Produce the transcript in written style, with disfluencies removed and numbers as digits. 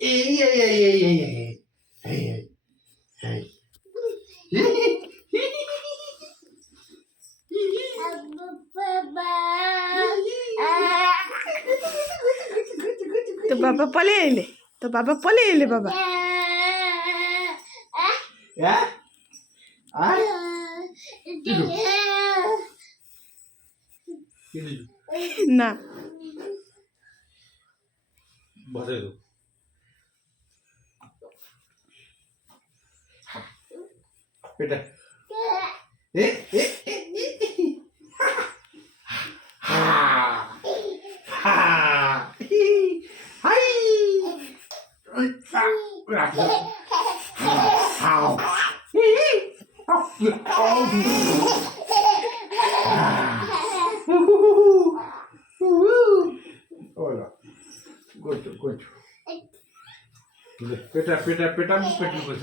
এই এই এই এই এই এই এই এই তো বাবা পলে এলে, তো বাবা পলে এলে বাবা। হ্যাঁ আর না বসে তো বেটা এ এ হা হা হাই রাখো হাও Hola. Gocho, gocho. Peta, peta, peta, peta, peta.